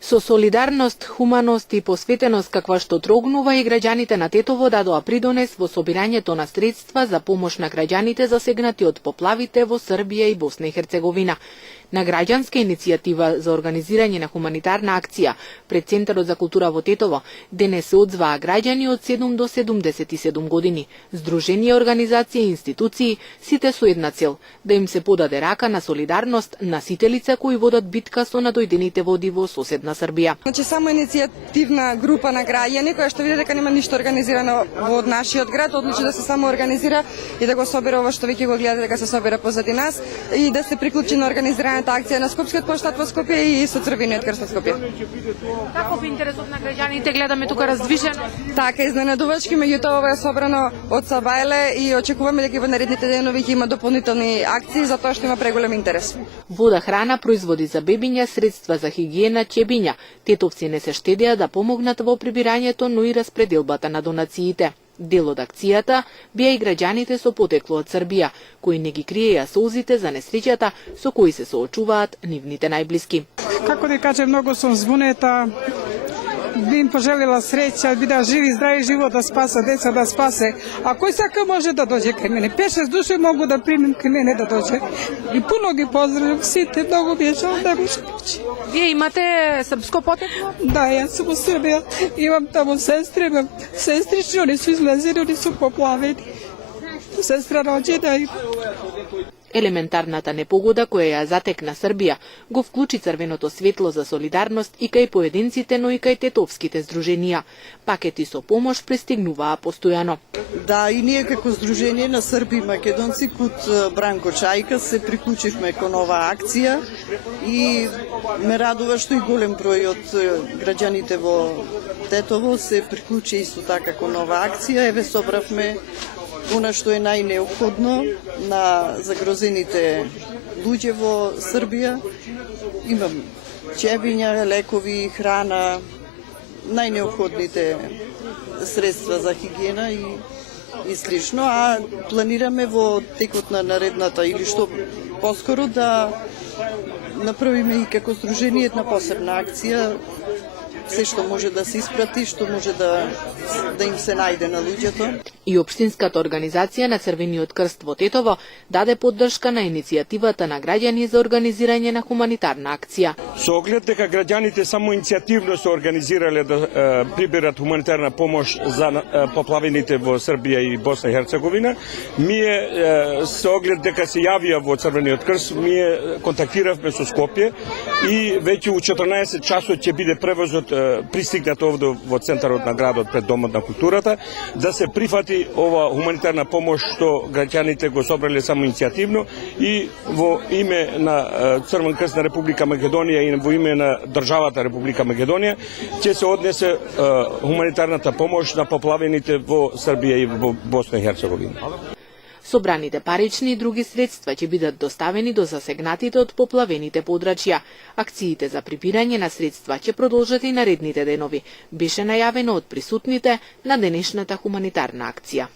Со солидарност, хуманост и посветеност каква што трогнува и граѓаните на Тетово дадоа придонес во собирањето на средства за помош на граѓаните засегнати од поплавите во Србија и Босна и Херцеговина. На граѓанска иницијатива за организирање на хуманитарна акција пред Центарот за култура во Тетово денес се одзваа граѓани од 7 до 77 години, здруженија, организации и институции, сите со една цел – да им се подаде рака на солидарност на сите лица кои водат битка со надојдените води во соседна Србија. Значи само иницијативна група на граѓани која што види дека нема ништо организирано во нашиот град, одлучи да се само организира и да го собере ова што веќе го гледате дека се собира позади нас и да се приклучи на организираната акција на Скопскиот площад во Скопје и со Црвениот крст во Скопје. Каков интересот на граѓаните гледаме тука раздвижено? Така, изненадувачки, меѓутоа ова е собрано од Сабајле и очекуваме дека во наредните денови ќе има дополнителни акции затоа што има преголем интерес. Вода, храна, производи за бебиња, средства за хигиена, чебиња. Тетовци не се штедеа да помогнат во прибирањето, но и распределбата на донациите. Дел од акцијата беа и граѓаните со потекло од Србија, кои не ги криеја солзите за несреќата со кои се соочуваат нивните најблиски. Како да кажем, многу сум збунета. Би им пожелила среќа, би да живи, здрави живот, да спаса деца, да спасе. А кој сака може да доđe кај мене? 5-6 души могу да примем кај мене да доđe. И пуно ги поздравам сите, многу ми е жал, не може повеќе. Вие имате српско потекло? Да, јас сум од Србија. Имам таму сестри, имам сестрични, они су излезени, они су поплавени. Сестра роđена и Елементарната непогода која ја затекна Србија го вклучи црвеното светло за солидарност и кај поединците, но и кај тетовските здруженија. Пакети со помош пристигнуваа постојано. Да, и ние како Здружение на Срби и Македонци куд Бранко Чајка се приклучивме кон оваа акција и ме радува што и голем број од граѓаните во Тетово се приклучи исто така кон оваа акција. Еве собравме она што е најнеопходно на загрозените луѓе во Србија. Имам чебиња, лекови, храна, најнеопходните средства за хигиена и слично, а планираме во текот на наредната или што поскоро да направиме и како здружение една посебна акција, се што може да се испрати, што може да им се најде на луѓето. И општинската организација на Црвениот крст во Тетово даде поддршка на иницијативата на граѓани за организирање на хуманитарна акција. Со оглед дека граѓаните само иницијативно се организирале да приберат хуманитарна помош за поплавените во Србија и Босна и Херцеговина, ние со оглед дека се јавија во Црвениот крст, ние контактиравме со Скопје и веќе у 14 часот ќе биде превозот пристигнат овде во центарот на градот пред Домот на културата, да се прифати ова хуманитарна помош што граѓаните го собрале само иницијативно и во име на Црвен крст на Република Македонија и во име на државата Република Македонија ќе се однесе хуманитарната помош на поплавените во Србија и во Босна и Херцеговина. Собраните парични и други средства ќе бидат доставени до засегнатите од поплавените подрачја. Акциите за прибирање на средства ќе продолжат и наредните денови, беше најавено од присутните на денешната хуманитарна акција.